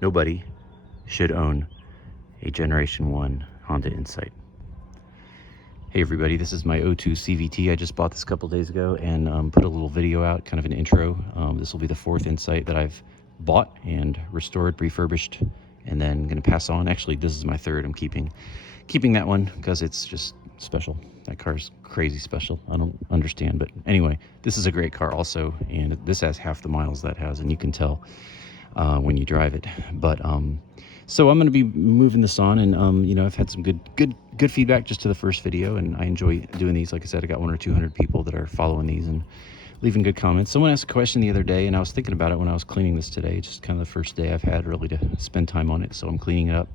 nobody should own a Generation 1 Honda Insight. Hey everybody, this is my 02 CVT. I just bought this a couple days ago and put a little video out, kind of an intro. This will be the fourth Insight that I've bought and restored, refurbished, and then going to pass on. Actually, this is my third. I'm keeping that one because it's just special. That car's crazy special. I don't understand, but anyway, this is a great car also, and this has half the miles that has, and you can tell when you drive it. But so I'm going to be moving this on, and you know, I've had some good feedback just to the first video, and I enjoy doing these. Like I said, I got 100 or 200 people that are following these and leaving good comments. Someone asked a question the other day, and I was thinking about it when I was cleaning this today. It's just kind of the first day I've had really to spend time on it, so I'm cleaning it up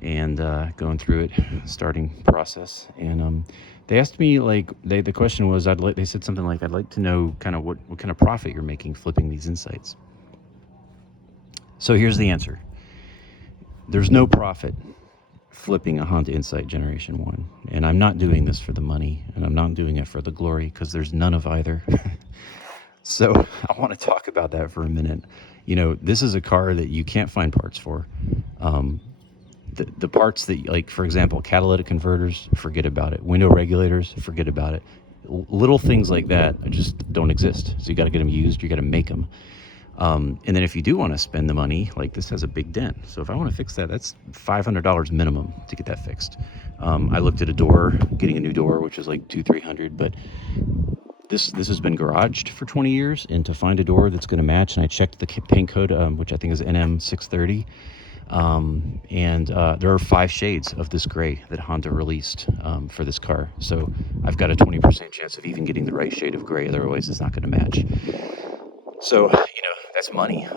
and going through it, starting process. And they asked me, like, the question was, they said something like, I'd like to know kind of what kind of profit you're making flipping these Insights. So here's the answer. There's no profit flipping a Honda Insight Generation 1. And I'm not doing this for the money, and I'm not doing it for the glory, because there's none of either. So I want to talk about that for a minute. You know, this is a car that you can't find parts for. The parts that, like, for example, catalytic converters, forget about it. Window regulators, forget about it. Little things like that just don't exist. So you got to get them used. You got to make them. And then if you do want to spend the money, like, this has a big dent. So if I want to fix that, that's $500 minimum to get that fixed. I looked at a door, getting a new door, which is like $200-300, but this has been garaged for 20 years, and to find a door that's going to match, and I checked the paint code, which I think is NM630. There are 5 shades of this gray that Honda released for this car. So I've got a 20% chance of even getting the right shade of gray. Otherwise, it's not going to match. So, you know, that's money.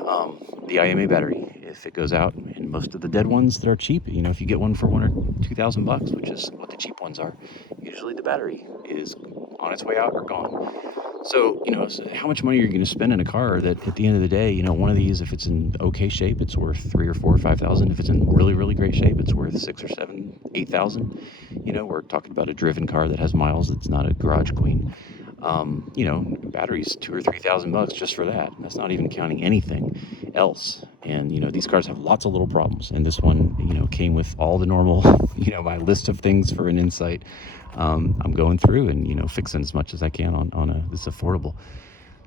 The IMA battery, if it goes out, and most of the dead ones that are cheap, you know, if you get one for $1,000 or $2,000, which is what the cheap ones are, usually the battery is on its way out or gone. So, you know, how much money are you going to spend in a car that at the end of the day, you know, one of these, if it's in okay shape, it's worth $3,000 or $4,000 or $5,000. If it's in really great shape, it's worth $6,000 or $7,000, $8,000. You know, we're talking about a driven car that has miles. It's not a garage queen. You know, batteries $2,000 or $3,000 just for that. That's not even counting anything else. And, you know, these cars have lots of little problems. And this one, you know, came with all the normal, you know, my list of things for an Insight. I'm going through and, you know, fixing as much as I can on this affordable.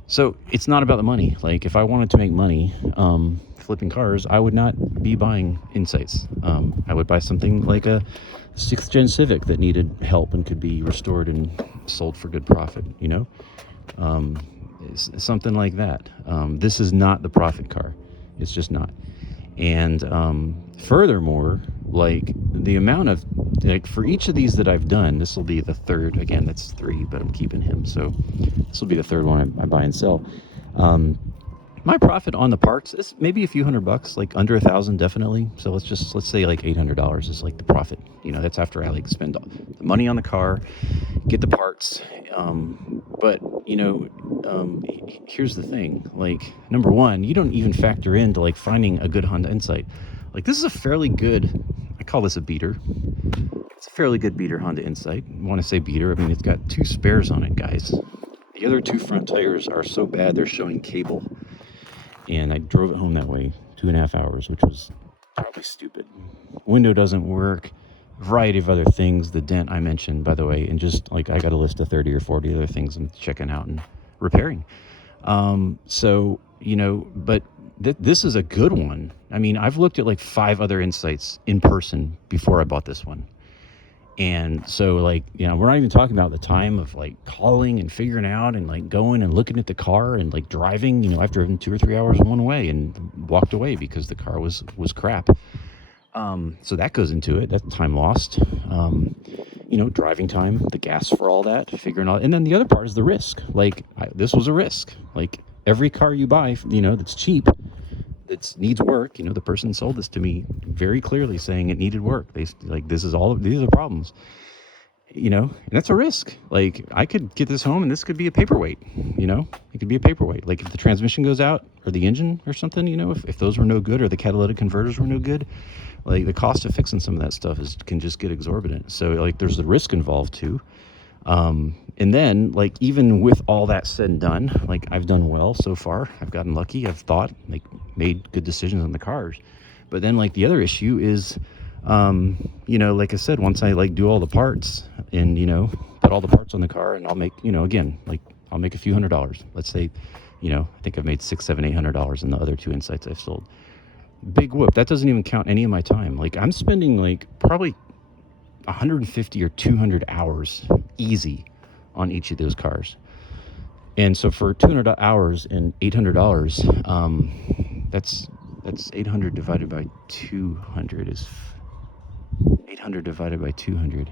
So it's not about the money. Like, if I wanted to make money flipping cars, I would not be buying Insights. I would buy something like a 6th gen Civic that needed help and could be restored and sold for good profit, you know? Something like that. This is not the profit car. It's just not. And furthermore, like, the amount of, like, for each of these that I've done, this will be the third. Again, that's 3, but I'm keeping him. So this will be the third one I buy and sell. My profit on the parts is maybe a few $100, like under 1,000 definitely. So let's say like $800 is like the profit. You know, that's after I like spend the money on the car, get the parts. But you know, here's the thing. Like, number one, you don't even factor into like finding a good Honda Insight. Like, this is a fairly good, I call this a beater. It's a fairly good beater Honda Insight. I want to say beater, I mean, it's got 2 spares on it, guys. The other 2 front tires are so bad they're showing cable. And I drove it home that way 2.5 hours, which was probably stupid. Window doesn't work, variety of other things. The dent I mentioned, by the way, and just like, I got a list of 30 or 40 other things I'm checking out and repairing. So, you know, but this is a good one. I mean, I've looked at like 5 other Insights in person before I bought this one. And so, like, you know, we're not even talking about the time of like calling and figuring out and like going and looking at the car and like driving. You know, I've driven 2 or 3 hours one way and walked away because the car was crap. So that goes into it. That's time lost. You know, driving time, the gas for all that, figuring out. And then the other part is the risk. Like, this was a risk. Like, every car you buy, you know, that's cheap, that needs work. You know, the person sold this to me very clearly saying it needed work. They like, these are the problems, you know, and that's a risk. Like, I could get this home and this could be a paperweight, you know, it could be a paperweight. Like, if the transmission goes out or the engine or something, you know, if those were no good or the catalytic converters were no good, like, the cost of fixing some of that stuff can just get exorbitant. So, like, there's the risk involved too. And then, like, even with all that said and done, like, I've done well so far. I've gotten lucky. I've thought, like, made good decisions on the cars. But then, like, the other issue is, like I said, once I, like, do all the parts and, put all the parts on the car, and I'll make, again, like, I'll make a few $100s. Let's say, I think I've made $600, $700, $800 in the other 2 Insights I've sold. Big whoop. That doesn't even count any of my time. Like, I'm spending, like, probably 150 or 200 hours easy on each of those cars. And so for 200 hours and $800, that's 800 divided by 200 is 800 divided by 200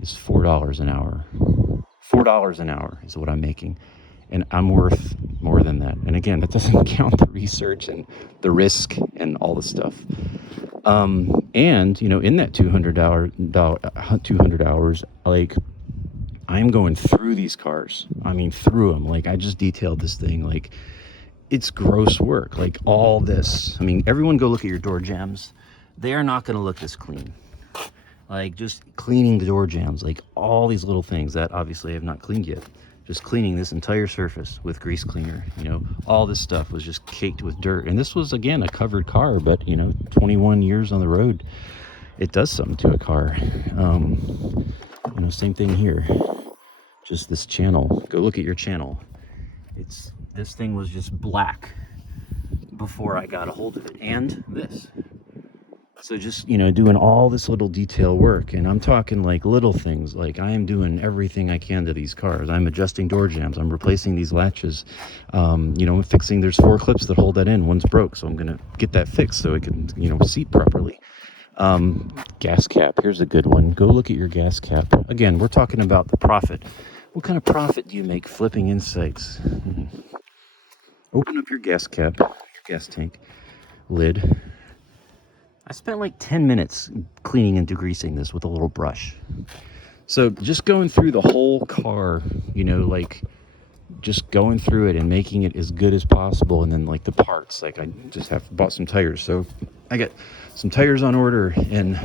is $4 an hour. $4 an hour is what I'm making, and I'm worth more than that. And again, that doesn't count the research and the risk and all the stuff. And in that 200 hours, like, I'm going through these cars. I mean, through them. Like, I just detailed this thing. Like, it's gross work. Like, all this. I mean, everyone go look at your door jambs. They are not going to look this clean. Like, just cleaning the door jambs. Like, all these little things that obviously I have not cleaned yet. Just cleaning this entire surface with grease cleaner. All this stuff was just caked with dirt. And this was, again, a covered car. But, 21 years on the road, it does something to a car. Same thing here. Just this channel. Go look at your channel. This thing was just black before I got a hold of it. And this. So just, doing all this little detail work. And I'm talking like little things. Like, I am doing everything I can to these cars. I'm adjusting door jambs. I'm replacing these latches. I'm fixing, there's 4 clips that hold that in. One's broke. So I'm going to get that fixed so it can, seat properly. Gas cap. Here's a good one. Go look at your gas cap. Again, we're talking about the profit. What kind of profit do you make flipping Insights? Open up your gas cap, your gas tank lid. I spent like 10 minutes cleaning and degreasing this with a little brush. So just going through the whole car, like, just going through it and making it as good as possible. And then, like, the parts, like, I just bought some tires. So I got some tires on order, and,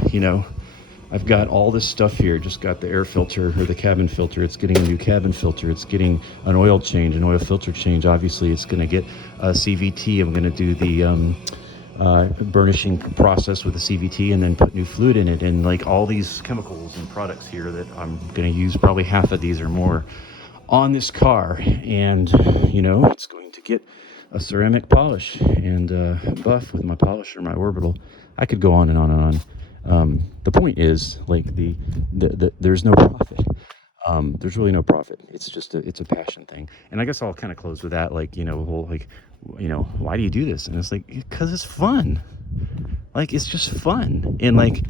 I've got all this stuff here. Just got the air filter, or the cabin filter. It's getting a new cabin filter. It's getting an oil change, an oil filter change. Obviously, it's going to get a CVT. I'm going to do the burnishing process with the CVT, and then put new fluid in it, and, like, all these chemicals and products here that I'm going to use probably half of these or more on this car. And it's going to get a ceramic polish and buff with my polisher, my orbital. I could go on and on and on. The point is, like, the there's no profit. There's really no profit. It's just it's a passion thing. And I guess I'll kind of close with that, like, why do you do this? And it's like, because it's fun. Like, it's just fun. And, like,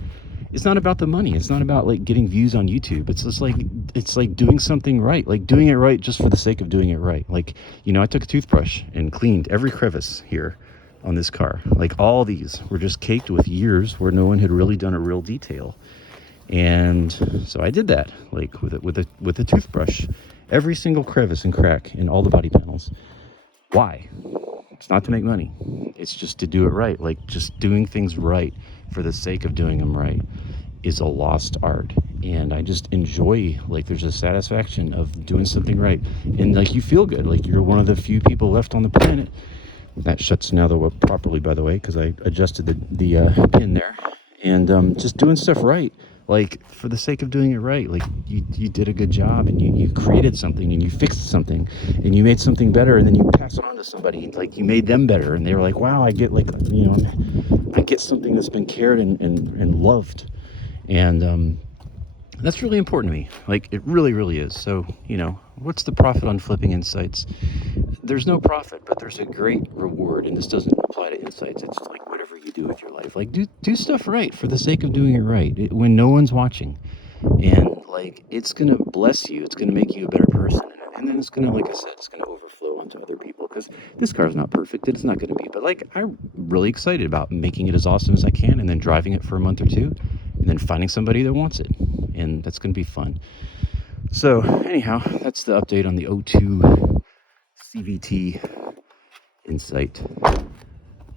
it's not about the money. It's not about, like, getting views on YouTube. It's just like, it's like doing something right, like doing it right just for the sake of doing it right. Like, I took a toothbrush and cleaned every crevice here on this car. Like, all these were just caked with years where no one had really done a real detail. And so I did that, like, with a toothbrush, every single crevice and crack in all the body panels. Why? It's not to make money. It's just to do it right. Like, just doing things right for the sake of doing them right is a lost art. And I just enjoy, like, there's a satisfaction of doing something right. And, like, you feel good. Like, you're one of the few people left on the planet. That shuts now properly, by the way, because I adjusted the pin there. And just doing stuff right. Like, for the sake of doing it right. Like, you did a good job, and you created something, and you fixed something, and you made something better, and then you pass it on to somebody. Like, you made them better, and they were like, wow, I get, like, I get something that's been cared and loved. And that's really important to me. Like, it really, really is. So, what's the profit on flipping Insights? There's no profit, but there's a great reward. And this doesn't apply to Insights. It's like whatever you do with your life. Like, do stuff right for the sake of doing it right, when no one's watching. And, like, it's going to bless you. It's going to make you a better person. And then it's going to, like I said, it's going to overflow onto other people. Because this car's not perfect. It's not going to be. But, like, I'm really excited about making it as awesome as I can, and then driving it for a month or two, and then finding somebody that wants it. And that's going to be fun. So, anyhow, that's the update on the 02 CVT Insight.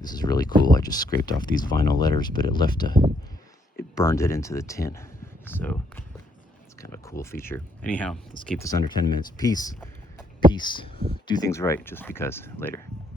This is really cool. I just scraped off these vinyl letters, but it burned it into the tin. So, it's kind of cool. cool feature. Anyhow, let's keep this under 10 minutes. Peace. Do things right just because. Later.